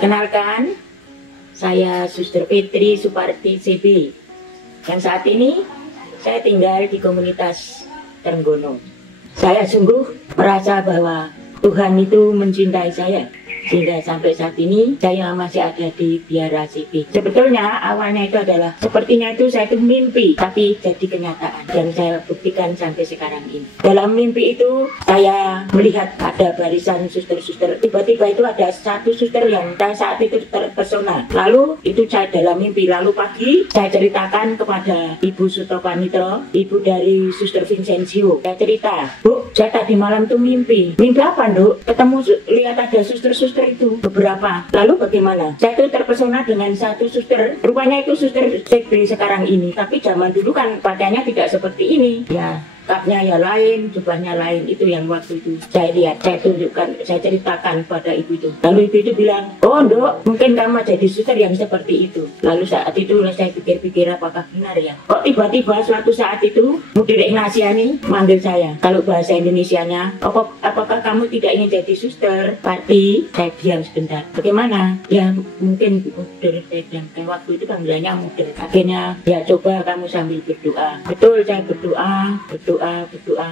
Perkenalkan, saya Suster Fitri Suparti CB. Yang saat ini saya tinggal di komunitas Trenggono. Saya sungguh merasa bahwa Tuhan itu mencintai saya. Sehingga sampai saat ini saya masih ada di Biara CB. Sebetulnya awalnya itu adalah sepertinya itu saya itu mimpi, tapi jadi kenyataan dan saya buktikan sampai sekarang ini. Dalam mimpi itu saya melihat ada barisan suster-suster. Tiba-tiba itu ada satu suster yang saya saat itu terpesona. Lalu itu saya dalam mimpi. Lalu pagi saya ceritakan kepada Ibu Sutopanitro, ibu dari Suster Vincencio. Saya cerita, Bu, saya tadi malam tuh mimpi. Mimpi apa, Dok? Ketemu lihat ada suster-suster itu beberapa. Lalu bagaimana? Saya tuh terpesona dengan satu suster. Rupanya itu suster CB sekarang ini. Tapi zaman dulu kan pakaiannya tidak seperti ini. Ya, kapnya ya lain, jubahnya lain. Itu yang waktu itu saya lihat, saya tunjukkan, saya ceritakan pada ibu itu. Lalu ibu itu bilang, oh Dok, mungkin kamu jadi suster yang seperti itu. Lalu saat itu saya pikir-pikir apakah benar ya. Kok tiba-tiba suatu saat itu Mudir Ignasiani manggil saya. Kalau bahasa Indonesianya, apakah kamu tidak ingin jadi suster? Parti, saya diam sebentar. Bagaimana? Ya mungkin Mudir, saya bilang. Waktu itu panggilannya Mudir. Akhirnya ya coba kamu sambil berdoa. Betul, saya berdoa.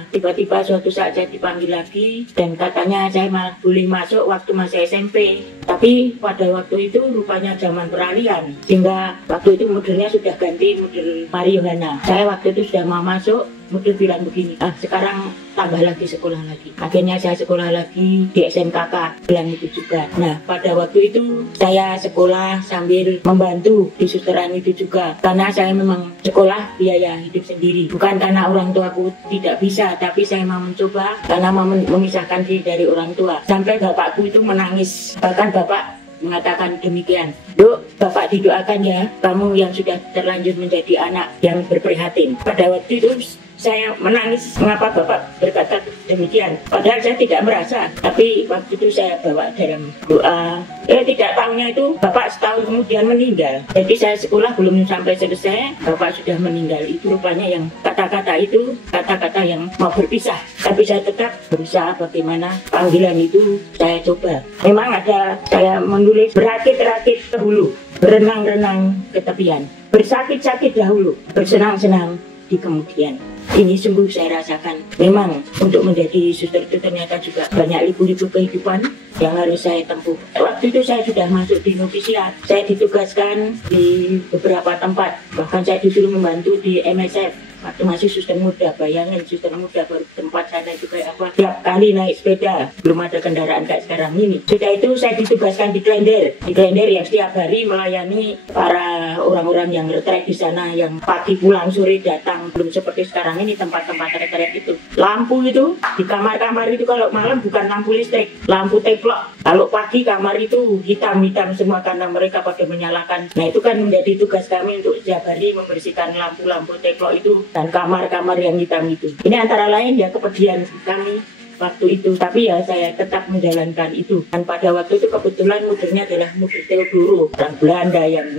Tiba-tiba suatu saat saya dipanggil lagi dan katanya saya malah boleh masuk waktu masih SMP. Tapi pada waktu itu rupanya zaman peralihan, sehingga waktu itu modelnya sudah ganti model Mariohana. Saya waktu itu sudah mau masuk, model bilang begini, sekarang tambah lagi sekolah lagi. Akhirnya saya sekolah lagi di SMKK, bilang itu juga. Nah pada waktu itu saya sekolah sambil membantu di susteran itu juga, karena saya memang sekolah biaya hidup sendiri, bukan karena orang tuaku tidak bisa, tapi saya mau mencoba karena mau memisahkan diri dari orang tua. Sampai bapakku itu menangis, bahkan bapak mengatakan demikian, Dok, Bapak didoakan ya, kamu yang sudah terlanjur menjadi anak yang berprihatin. Pada waktu itu saya menangis, mengapa Bapak berkata demikian, padahal saya tidak merasa. Tapi waktu itu saya bawa dalam doa. Tidak tahunya itu Bapak setahun kemudian meninggal. Jadi saya sekolah belum sampai selesai, Bapak sudah meninggal. Itu rupanya yang kata-kata itu kata-kata yang mau berpisah. Tapi saya tetap berusaha bagaimana panggilan itu saya coba. Memang ada saya menulis berakit-rakit ke hulu, berenang-renang ke tepian, bersakit-sakit dahulu, bersenang-senang di kemudian. Ini sungguh saya rasakan. Memang untuk menjadi suster itu ternyata juga banyak liku-liku kehidupan yang harus saya tempuh. Waktu itu saya sudah masuk di novisiat. Saya ditugaskan di beberapa tempat. Bahkan saya disuruh membantu di MSF. Waktu masih suster muda, bayangin suster muda baru tempat sana itu kayak apa. Tiap kali naik sepeda, belum ada kendaraan kayak sekarang ini. Sudah itu saya ditugaskan di Klender. Di Klender yang setiap hari melayani para orang-orang yang retret di sana, yang pagi pulang sore datang. Belum seperti sekarang ini tempat-tempat retret itu. Lampu itu di kamar-kamar itu kalau malam bukan lampu listrik, lampu teplok. Kalau pagi kamar itu hitam-hitam semua karena mereka pada menyalakan. Nah itu kan menjadi tugas kami untuk setiap hari membersihkan lampu-lampu teplok itu dan kamar-kamar yang hitam itu. Ini antara lain ya kepedihan kami waktu itu. Tapi ya saya tetap menjalankan itu. Dan pada waktu itu kebetulan modelnya adalah model Theodoro, orang Belanda yang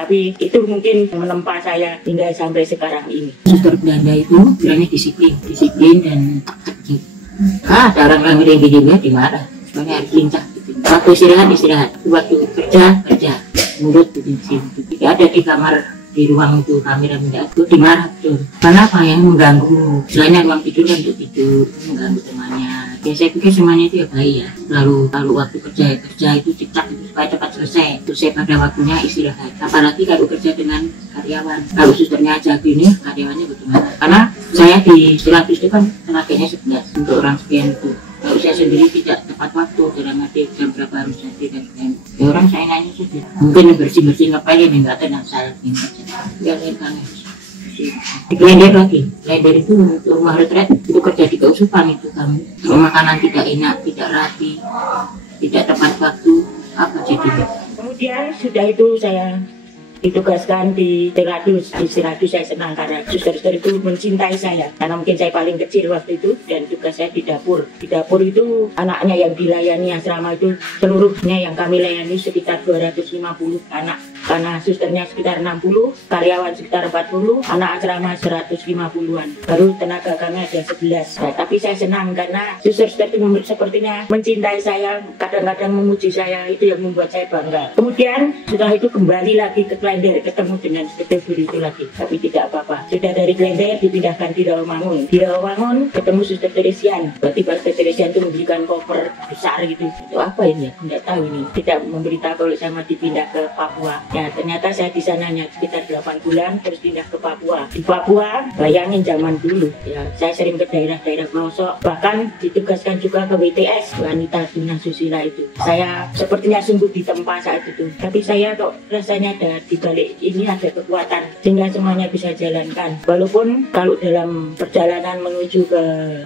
tapi itu mungkin menempa saya hingga sampai sekarang ini. Suster Belanda itu bilangnya disiplin dan tertib. Ada orang-orang yang begini dimarah. Soalnya harus lincah gitu. Waktu istirahat, waktu kerja, mulut gitu. Tidak ada di kamar, di ruang itu kamera itu dimarah tuh. Kenapa yang mengganggu? Selain ruang tidur kan untuk tidur, mengganggu temannya. Ya saya pikir semuanya itu ya baik ya. Lalu waktu kerja itu cicak itu supaya cepat selesai. Terus saya pada waktunya istirahat. Apalagi kalau kerja dengan karyawan. Kalau susternya aja gini, karyawannya bagaimana? Karena saya di Siratus itu kan tenaganya 11 untuk orang sekian itu. Kalau saya sendiri tidak tepat waktu, dalam arti jam berapa harus jadi dan lain. Ya orang saya nanya saja. Mungkin bersih-bersih ngapain ini enggak tenang saya ini saja. Ya lain kangen. Di Klender lagi. Klender itu untuk rumah retret itu kerja di Kausupan itu kami. Kalau makanan tidak enak, tidak rapi, tidak tepat waktu, apa jadinya? Kemudian sudah itu saya ditugaskan di Siratus. Di Siratus saya senang karena suster-suster itu mencintai saya. Karena mungkin saya paling kecil waktu itu dan tugas saya di dapur. Di dapur itu anaknya yang dilayani asrama itu seluruhnya yang kami layani sekitar 250 anak. karena susternya sekitar 60, karyawan sekitar 40, anak asrama 150-an, baru tenaga kami ada 11. Nah, tapi saya senang karena suster-suster itu sepertinya mencintai saya, kadang-kadang memuji saya, itu yang membuat saya bangga. Kemudian setelah itu kembali lagi ke Klender, ketemu dengan suster guru itu lagi, tapi tidak apa-apa. Sudah dari Klender dipindahkan di Rawamangun. Di Rawamangun ketemu suster Teresian, berarti Suster Teresian itu memberikan koper besar gitu. Itu apa ini ya? Tidak tahu ini. Tidak memberitahu kalau saya mau dipindah ke Papua. Ya ternyata saya di sananya sekitar 8 bulan terus pindah ke Papua. Di Papua, bayangin zaman dulu ya, saya sering ke daerah-daerah pelosok, bahkan ditugaskan juga ke WTS, wanita tuna susila itu. Saya sepertinya sungguh ditempa saat itu. Tapi saya kok rasanya ada di balik ini ada kekuatan sehingga semuanya bisa jalankan. Walaupun kalau dalam perjalanan menuju ke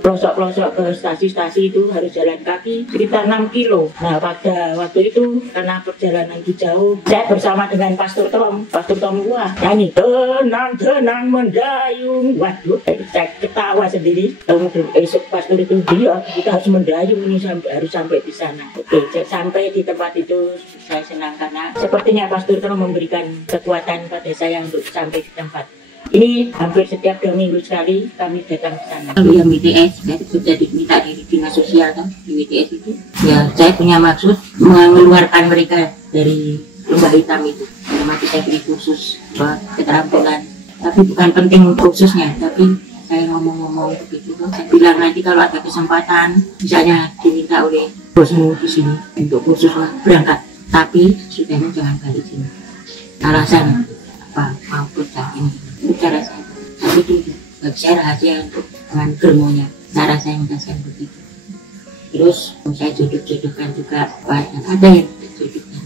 pelosok-pelosok ke stasi-stasi itu harus jalan kaki sekitar 6 kilo. Nah pada waktu itu karena perjalanan itu jauh, saya bersama dengan Pastor Tom wah nyanyi tenang mendayung. Waduh, saya ketawa sendiri. Esok Pastor itu dia kita harus mendayung ini harus sampai di sana. Oke, sampai di tempat itu saya senang karena sepertinya Pastor Tom memberikan kekuatan pada saya untuk sampai di tempat. Ini hampir setiap 2 minggu sekali kami datang ke sana. Kalau yang WTS, saya sudah diminta dari dinas sosial kan, di WTS itu. Ya, saya punya maksud mengeluarkan mereka dari lubang hitam itu. Dalam arti saya beri khusus buat keterampilan. Tapi bukan penting khususnya, tapi saya ngomong-ngomong begitu. Saya bilang nanti kalau ada kesempatan, misalnya diminta oleh bosmu di sini untuk khusus berangkat. Tapi sudahnya jangan balik sini. Alasan apa? Mau kerja ini. Cara saya, tapi itu bagi saya rahasia untuk dengan germonya. Cara saya menjelaskan begitu. Terus saya jodoh-jodohkan juga, ada yang jodohkan.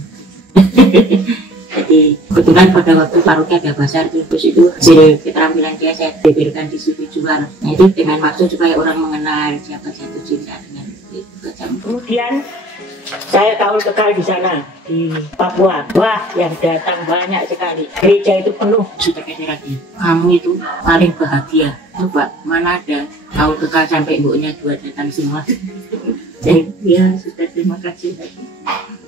Jadi kebetulan pada waktu paroki ada basar terus itu hasil keterampilan saya beberkan di situ jual. Nah itu dengan maksud supaya orang mengenal siapa jatuh cinta dengan itu. Kemudian saya tahun kekal di sana di Papua. Wah, yang datang banyak sekali. Gereja itu penuh. Sudah kayak lagi. Kamu itu paling bahagia. Coba mana ada tahun kekal sampai ibunya 2 datang semua. Jadi ya sudah terima kasih.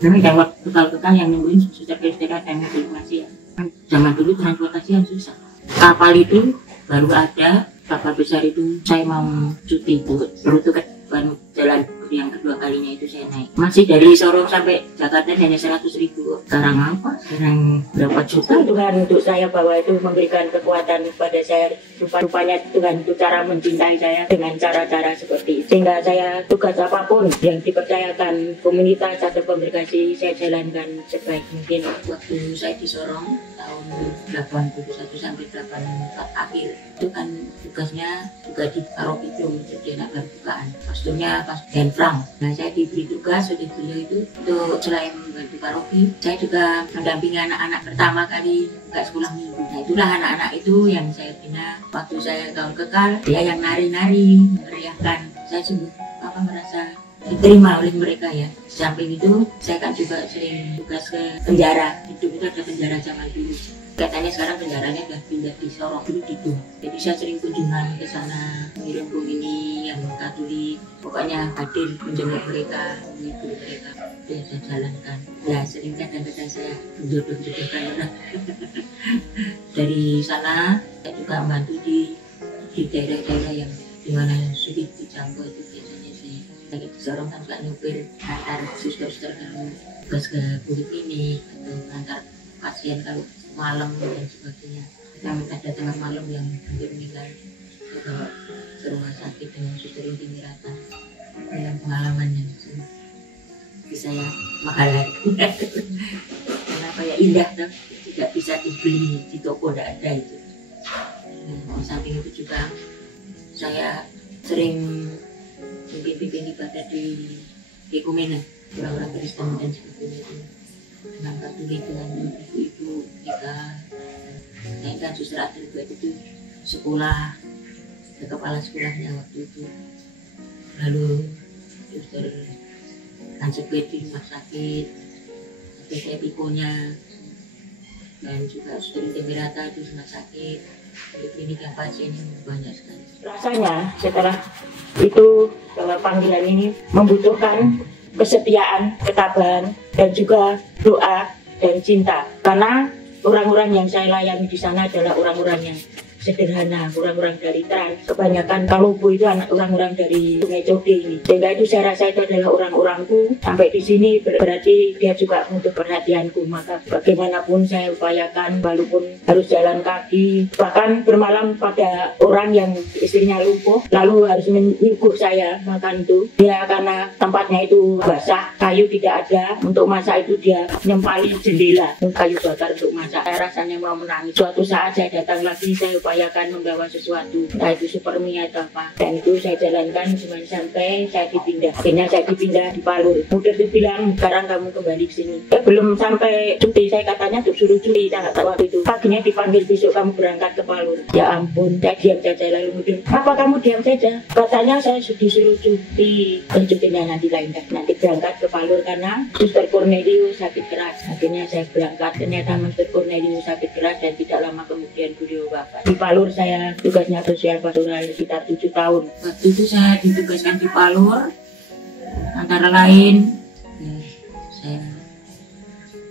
Karena yang waktu tahun kekal yang nungguin sudah kira-kira dan informasi ya. Zaman dulu transportasi yang susah. Kapal itu baru ada. Kapal besar itu saya mau cuti perlu tuh jalan yang kedua kalinya itu saya naik. Masih dari Sorong sampai Jakarta hanya 100.000. Sekarang apa? Sekarang berapa juta? Tuhan untuk saya bahwa itu memberikan kekuatan kepada saya. Rupanya Tuhan itu cara mencintai saya dengan cara-cara seperti itu. Sehingga saya tugas apapun yang dipercayakan komunitas atau kongregasi saya jalankan sebaik mungkin. Waktu saya di Sorong tahun 81 sampai 84 akhir itu kan tugasnya juga di paroki itu menjadi anak berbukaan. Pastornya Pas Dan Frank. Nah saya diberi tugas oleh beliau itu untuk selain membantu paroki, saya juga mendampingi anak-anak pertama kali buka sekolah minggu. Nah itulah anak-anak itu yang saya bina waktu saya tahun kekal. Dia yang nari-nari, meriahkan. Saya sungguh merasa diterima oleh mereka ya. Samping itu saya kan juga sering tugas ke penjara. Hidup itu ada penjara zaman dulu. Katanya sekarang penjaranya udah pindah di Sorong dulu gitu. Jadi saya sering kunjungan ke sana, mengirim ini yang Katolik. Pokoknya hadir menjenguk mereka, menghibur mereka. Ya saya jalankan. Ya sering kadang-kadang saya jodoh-jodohkan orang. Dari sana saya juga membantu di daerah-daerah yang dimana sulit dijangkau itu biasanya saya lagi di Sorong kan suka nyupir antar suster-suster kalau tugas ke poliklinik atau antar pasien kalau malam dan sebagainya. Kita minta datang malam yang hampir meninggal dibawa ke rumah sakit dengan suster Inti Mirata. Dalam pengalaman yang saya mahal kenapa ya indah tuh, tidak bisa dibeli di toko, tidak ada itu. Nah, di samping itu juga saya sering pimpin ibadah di Ekumene, orang-orang Kristen dan sebagainya itu. Dengan Katolik, dengan ibu-ibu kita, saya kan suster atlet itu sekolah, ke kepala sekolahnya waktu itu. Lalu suster Ansebet di rumah sakit, saya pikonya, dan juga suster Integrata di rumah sakit, di klinik yang pasien banyak sekali. Rasanya setelah itu bahwa panggilan ini membutuhkan kesetiaan, ketabahan, dan juga doa dan cinta. Karena orang-orang yang saya layani di sana adalah orang-orang yang sederhana, orang-orang dari Trans. Kebanyakan Kalopo itu anak orang-orang dari Sungai Code ini. Sehingga itu saya rasa itu adalah orang-orangku. Sampai di sini berarti dia juga butuh perhatianku. Maka bagaimanapun saya upayakan, walaupun harus jalan kaki, bahkan bermalam pada orang yang istrinya lumpuh, lalu harus menyuguh saya makan itu. Dia karena tempatnya itu basah, kayu tidak ada. Untuk masak itu dia nyempali jendela, kayu bakar untuk masak. Saya rasanya mau menangis. Suatu saat saya datang lagi, saya upayakan membawa sesuatu, entah itu super mie atau apa, dan itu saya jalankan cuma sampai saya dipindah. Akhirnya saya dipindah di Palur. Mudah itu bilang, sekarang kamu kembali ke sini. Belum sampai cuti, saya katanya untuk suruh cuti, saya nggak tahu waktu itu. Paginya dipanggil, besok kamu berangkat ke Palur. Ya ampun, saya diam saja. Lalu kemudian, apa kamu diam saja? Katanya saya disuruh cuti, cutinya nanti lain dah. Nanti berangkat ke Palur karena Suster Cornelius sakit keras. Akhirnya saya berangkat, ternyata Suster Cornelius sakit keras dan tidak lama kemudian beliau wafat. Di Palur saya tugasnya sosial pastoral sekitar 7 tahun. Waktu itu saya ditugaskan di Palur, antara lain saya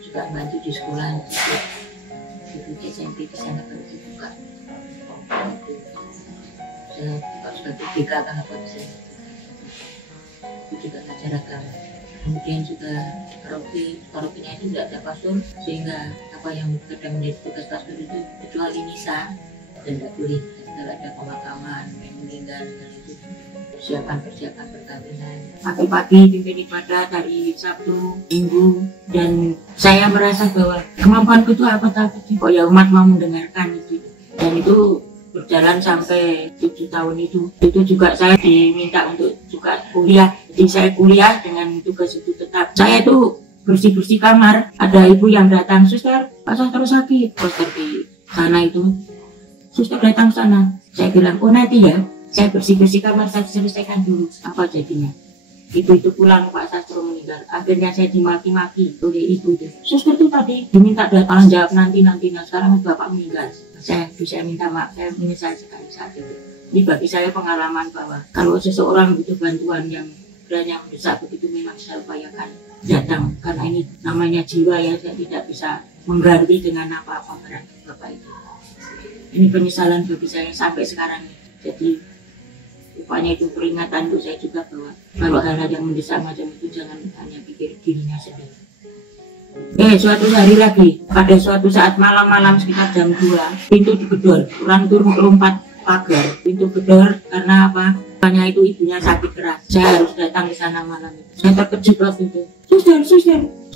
juga bantu di sekolah di SMP di sana baru dibuka. Saya buka sebagai BK karena saya itu juga ngajar agama. Kemudian juga parokinya itu tidak ada pastor, sehingga apa yang kadang menjadi tugas pastor itu kecuali misa, dan tidak boleh kalau ada pemakaman yang meninggal, dan itu persiapan perkawinan. Pagi-pagi pimpin ibadah dari Sabtu, Minggu, dan saya merasa bahwa kemampuanku itu apa tadi, kok ya umat mau mendengarkan itu, dan itu berjalan sampai 7 tahun itu. Itu juga saya diminta untuk juga kuliah. Jadi saya kuliah dengan tugas itu tetap. Saya itu bersih-bersih kamar. Ada ibu yang datang, suster, Pak Sastro sakit. Suster di sana itu, suster datang sana. Saya bilang, oh nanti ya, saya bersih-bersih kamar, saya selesaikan dulu. Apa jadinya? Ibu itu pulang, Pak Sastro meninggal. Akhirnya saya dimaki-maki oleh ibu itu. Suster itu tadi diminta datang jawab nanti. Nah sekarang Bapak meninggal. Saya minta maaf, saya menyesal sekali saat itu. Ini bagi saya pengalaman bahwa kalau seseorang butuh bantuan yang kiranya mendesak begitu, memang saya upayakan datang. Karena ini namanya jiwa ya, saya tidak bisa mengganti dengan apa-apa berarti Bapak itu. Ini penyesalan bagi saya sampai sekarang. Jadi rupanya itu peringatan untuk saya juga bahwa kalau hal-hal yang mendesak macam itu jangan hanya pikir dirinya sendiri. Suatu hari lagi, pada suatu saat malam-malam sekitar jam 2, pintu digedor, orang itu lompat pagar, pintu gedor karena apa? Karena itu ibunya sakit keras. Saya harus datang ke sana malam itu. Saya terkejut waktu itu.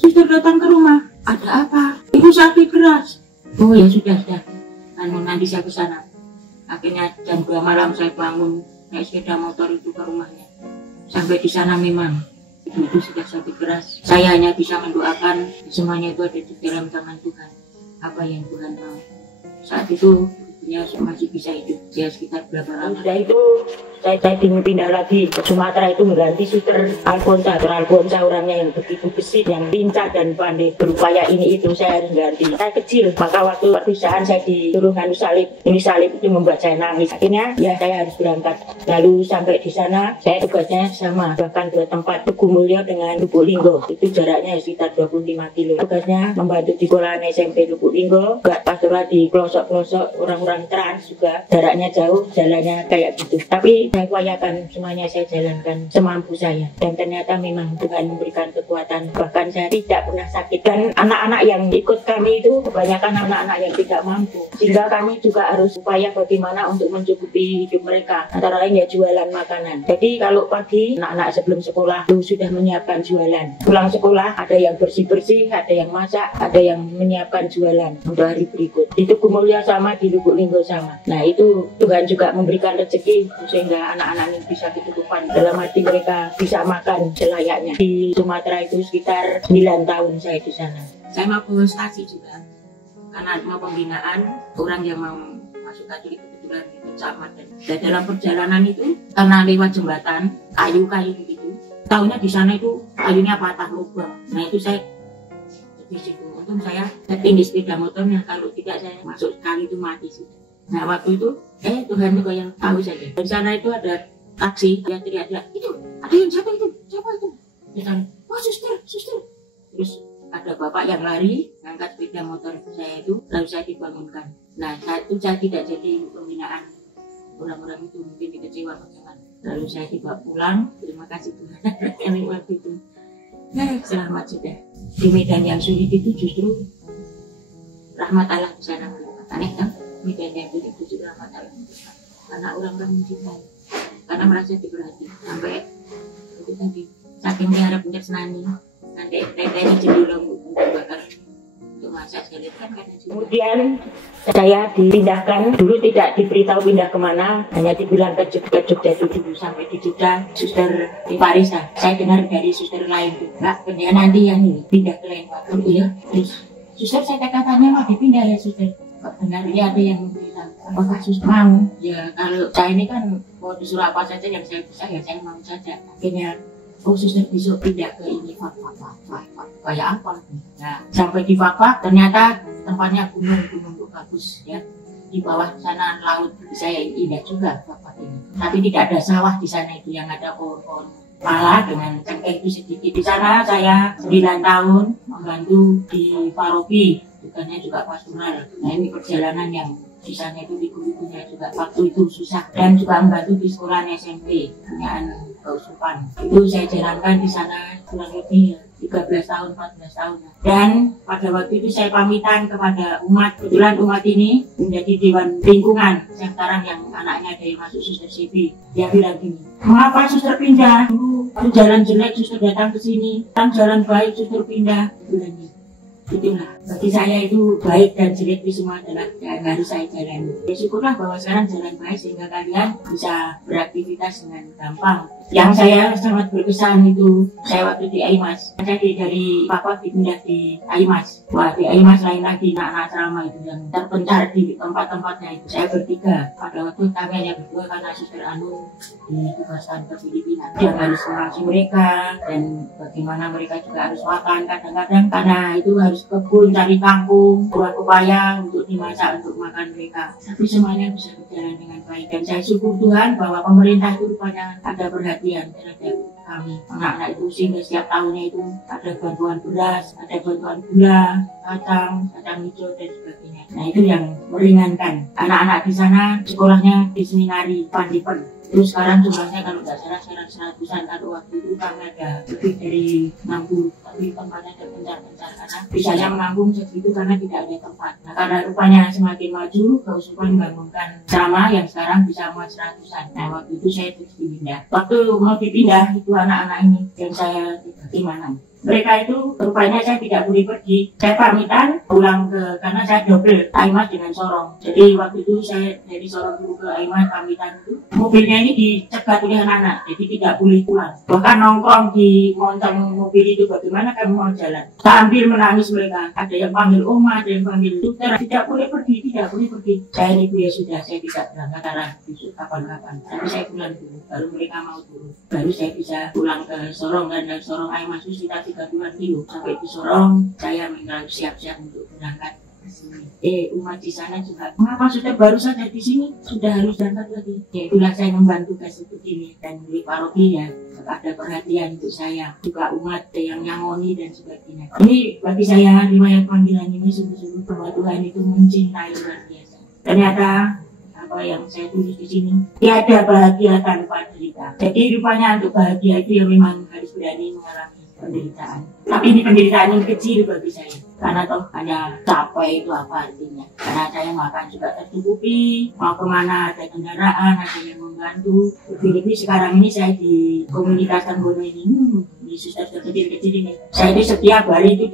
Suster datang ke rumah. Ada apa? Ibu sakit keras. Oh ya sudah. Nanti saya ke sana. Akhirnya jam 2 malam saya bangun, naik sepeda motor itu ke rumahnya. Sampai di sana memang itu sudah sakit keras. Saya hanya bisa mendoakan, semuanya itu ada di dalam tangan Tuhan. Apa yang Tuhan mau. Saat itu ibunya masih bisa hidup. Ya sekitar berapa lama. Sudah itu saya pindah lagi ke Sumatera, itu mengganti Suster Alfonsa. Alfonsa orangnya yang begitu gesit, yang lincah dan pandai berupaya ini itu, saya harus ganti. Saya kecil, maka waktu perpisahan saya disuruh nganu salib. Ini salib itu membuat saya nangis. Akhirnya ya saya harus berangkat. Lalu sampai di sana saya tugasnya sama, bahkan dua tempat, Tugu Mulyo dengan Lubuk Linggo. Itu jaraknya sekitar 25 kilo. Tugasnya membantu di sekolahan SMP Lubuk Linggo, gak pastoral di pelosok-pelosok orang-orang Trans juga. Jaraknya jauh, jalannya kayak gitu. Tapi saya upayakan semuanya saya jalankan semampu saya, dan ternyata memang Tuhan memberikan kekuatan. Bahkan saya tidak pernah sakit, dan anak-anak yang ikut kami itu kebanyakan anak-anak yang tidak mampu, sehingga kami juga harus upaya bagaimana untuk mencukupi hidup mereka, antara lain ya jualan makanan. Jadi kalau pagi anak-anak sebelum sekolah itu sudah menyiapkan jualan, pulang sekolah ada yang bersih-bersih, ada yang masak, ada yang menyiapkan jualan untuk hari berikut. Di Tugu Mulyo sama, di Lubuk Linggo sama. Nah itu Tuhan juga memberikan rezeki sehingga anak-anak ini bisa kecukupan, dalam arti mereka bisa makan selayaknya. Di Sumatera itu sekitar 9 tahun saya di sana. Saya mau prestasi juga karena mau pembinaan orang yang mau masuk Katolik kebetulan di camat, dan dalam perjalanan itu karena lewat jembatan kayu-kayu begitu, tahunya di sana itu kayunya patah lubang. Nah itu saya berisiko, untung saya setting di sepeda motornya, kalau tidak saya masuk sekali itu mati sudah. Nah waktu itu Tuhan juga yang tahu saja. Di sana itu ada taksi, dia teriak-teriak, itu ada yang siapa itu? Dia bilang, oh suster. Terus ada bapak yang lari, yang mengangkat sepeda motor saya itu, lalu saya dibangunkan. Nah, saat itu saya tidak jadi pembinaan orang-orang itu, mungkin dikecewakan. Lalu saya dibawa pulang, terima kasih Tuhan. Karena waktu itu, selamat sudah. Di medan yang sulit itu justru rahmat Allah di sana. Aneh kan? Medan yang sulit itu juga rahmat Allah. Karena orang-orang mencintai, karena merasa diperhati. Sampai itu tadi, saking diharap untuk senani, nanti tetenya jendulung untuk bakar untuk masak sekali kan. Kemudian saya dipindahkan, dulu tidak diberitahu pindah kemana, hanya dibilang ke Jogja dulu. Sampai di Jogja, suster di Paris. Saya dengar dari suster lain tuh, Mbak, pindah nanti yang ini pindah ke lain waktu. Oh iya, terus suster saya katanya mau dipindah ya suster. Benar ya, ada yang bilang apakah suster mau? Ya kalau saya ini kan mau disuruh apa saja yang saya bisa ya saya mau saja. Akhirnya oh suster besok pindah ke ini kayak apa? Nah sampai di Fakfak ternyata tempatnya gunung bagus ya. Di bawah sana laut saya indah juga Fakfak ini. Tapi tidak ada sawah di sana, itu yang ada pohon-pohon pala dengan cengkeh itu sedikit. Di sana saya 9 tahun membantu di paroki, bukannya juga pastoral. Nah ini perjalanan yang di sana itu liku-likunya juga waktu itu susah, dan juga membantu di sekolah SMP punyaan Keuskupan. Itu saya jalankan di sana kurang lebih 13 tahun, 14 tahun. Dan pada waktu itu saya pamitan kepada umat. Kebetulan umat ini menjadi dewan lingkungan sekarang yang anaknya ada yang masuk suster CB. Dia bilang gini, mengapa suster pindah? Jalan jelek suster datang ke sini, kan jalan baik suster pindah. Bilang gitu. Itulah, bagi saya itu baik dan jelek itu semua adalah yang harus saya jalani. Ya syukurlah bahwa sekarang jalan baik sehingga kalian bisa beraktivitas dengan gampang. Yang saya sangat berkesan itu, saya waktu di Aimas, jadi dari Fakfak dipindah di Aimas. Wah, di Aimas lain lagi, anak-anak asrama itu yang terpencar di tempat-tempatnya itu. Saya bertiga, pada waktu kami hanya berdua karena suster Anu ditugaskan ke Filipina. Dia harus mengasuh mereka, dan bagaimana mereka juga harus makan kadang-kadang, karena itu harus kebun, cari kangkung, buat upaya untuk dimasak untuk makan mereka. Tapi semuanya bisa berjalan dengan baik, dan saya syukur Tuhan bahwa pemerintah itu rupanya ada perhatian terhadap kami anak-anak itu, sehingga setiap tahunnya itu ada bantuan beras, ada bantuan gula, kacang hijau dan sebagainya. Nah itu yang meringankan anak-anak di sana. Sekolahnya di seminari Pandipen. Terus sekarang jumlahnya kalau nggak salah sekarang 100-an, kalau waktu itu kami ada lebih dari 60, tapi tempatnya terpencar-pencar karena bisanya menampung segitu karena tidak ada tempat. Nah karena rupanya semakin maju, Keuskupan membangunkan asrama yang sekarang bisa muat 100-an. Nah waktu itu saya terus dipindah. Waktu mau dipindah itu anak-anak ini yang saya gimana? Mereka itu rupanya saya tidak boleh pergi. Saya pamitan pulang ke, karena saya double Aimas dengan Sorong. Jadi waktu itu saya dari Sorong dulu ke Aimas pamitan itu. Mobilnya ini dicegat oleh anak-anak, jadi tidak boleh pulang. Bahkan nongkrong di montong mobil itu, bagaimana kamu mau jalan? Sambil menangis mereka. Ada yang panggil oma, ada yang panggil dokter. Tidak boleh pergi, tidak boleh pergi. Saya ini ya sudah, saya tidak berangkat karena besok kapan-kapan. Tapi saya pulang dulu, baru mereka mau turun. Baru saya bisa pulang ke Sorong, dan dari Sorong Aimas itu sekitar 32 kilo. Sampai di Sorong, saya memang siap-siap untuk berangkat ke sini. Umat di sana juga, mengapa sudah baru saja di sini, sudah harus berangkat lagi? Ya itulah saya membantu seperti ini, dan di paroki ya ada perhatian untuk saya, juga umat yang nyangoni dan sebagainya. Ini bagi saya riwayat panggilan ini sungguh-sungguh bahwa Tuhan itu mencintai luar biasa. Ternyata apa yang saya tulis di sini, tiada bahagia tanpa derita. Jadi rupanya untuk bahagia itu ya memang harus berani mengalami penderitaan. Tapi ini penderitaan yang kecil bagi saya, karena toh hanya capek itu apa artinya. Karena saya makan juga tercukupi, mau kemana ada kendaraan, ada yang membantu. Lebih-lebih sekarang ini saya di komunitas Tenggono ini, di suster kecil-kecil ini, saya itu setiap hari itu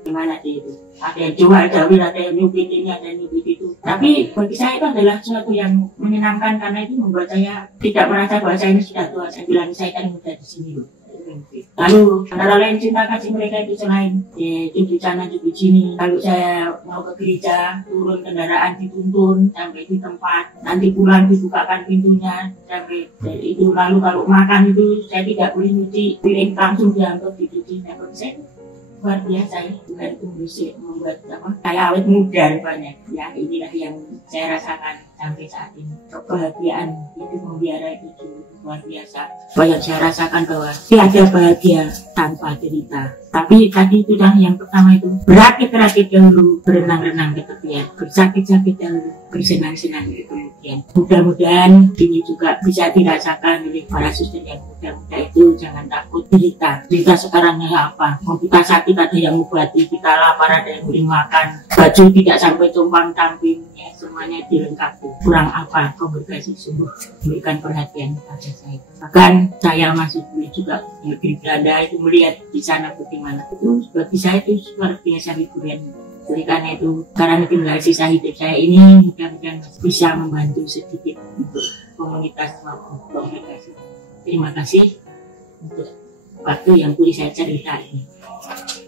gimana dia itu, ada yang jual jawil, ada yang nyubit ini, ada yang nyubit itu. Tapi bagi saya itu adalah sesuatu yang menyenangkan, karena itu membuat saya tidak merasa bahwa saya ini sudah tua. Saya bilang saya kan muda di sini loh. Lalu antara lain cinta kasih mereka itu selain di sana di sini. Kalau saya mau ke gereja, turun kendaraan dituntun sampai di tempat, nanti pulang dibukakan pintunya sampai itu. Lalu kalau makan itu saya tidak boleh nyuci piring, langsung diangkut dicuci. Saya luar biasa ya, Tuhan itu bisa membuat apa, kayak awet muda rupanya. Ya inilah yang saya rasakan. sampai saat ini. Kebahagiaan itu memelihara itu luar biasa. Banyak saya rasakan bahwa tiada bahagia tanpa cerita. Tapi tadi itu yang pertama itu berakit-rakit dahulu, berenang-renang di tepian, bersakit-sakit dahulu, bersenang-senang di kemudian. Mudah-mudahan ini juga bisa dirasakan oleh para suster yang muda-muda itu. Jangan takut cerita. Cerita sekarangnya apa? Mau kita sakit ada yang mengobati, kita lapar ada yang beri makan, baju tidak sampai tumpang tambing, ya, semuanya dilengkapi. Kurang apa? Kongregasi sungguh memberikan perhatian kepada saya. Bahkan saya masih boleh juga di Belanda itu melihat di sana bagaimana itu bagi saya itu luar biasa hiburan. Jadi karena itu sekarang tinggal sisa hidup saya ini mudah-mudahan bisa membantu sedikit untuk komunitas maupun komunikasi. Terima kasih untuk waktu yang boleh saya cerita ini.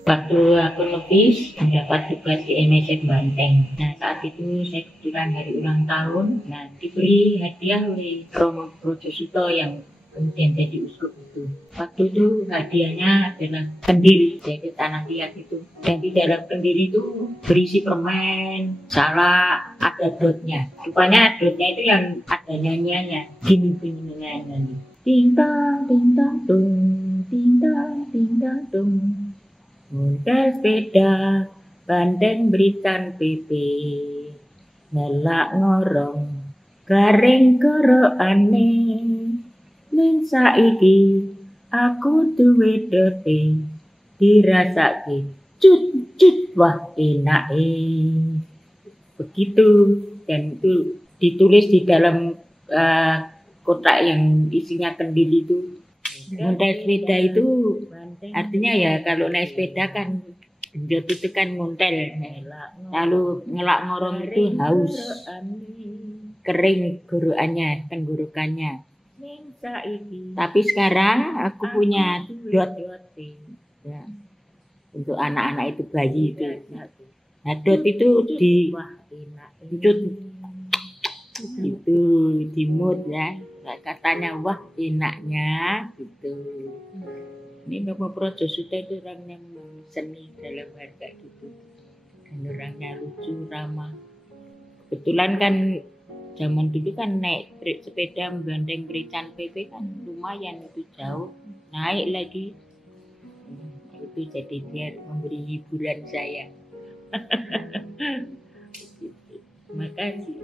Waktu aku lebih mendapat tugas di MSF Banteng. Nah saat itu saya kebetulan hari ulang tahun. Nah diberi hadiah oleh Romo Brojosuto yang kemudian jadi uskup itu. Waktu itu hadiahnya adalah kendil dari tanah liat itu. Dan di dalam kendil itu berisi permen, salak, ada dotnya. Rupanya dotnya itu yang ada nyanyiannya. Gini nyanyi. Tintang tintang tung, tintang tintang tung. Muntel sepeda, bandeng beritan pipi, nelak ngorong, garing koro aneh. Ning saiki aku duwe dote, dirasake cut cut wah enak begitu. Dan itu ditulis di dalam kotak yang isinya kendil itu. Muntel sepeda itu artinya ya kalau naik sepeda kan gendut itu kan muntel, lalu ngelak ngorong itu haus, kering tenggorokannya. Tapi sekarang aku punya dot ya, untuk anak-anak itu bayi itu. Nah dot itu itu dimut ya, katanya wah enaknya gitu. Ini Romo Brojosuto itu orangnya seni dalam harga gitu, dan orangnya lucu, ramah. Kebetulan kan zaman dulu kan naik sepeda menggandeng berican PP kan lumayan itu jauh, naik lagi. Itu jadi dia memberi hiburan saya. Terima kasih.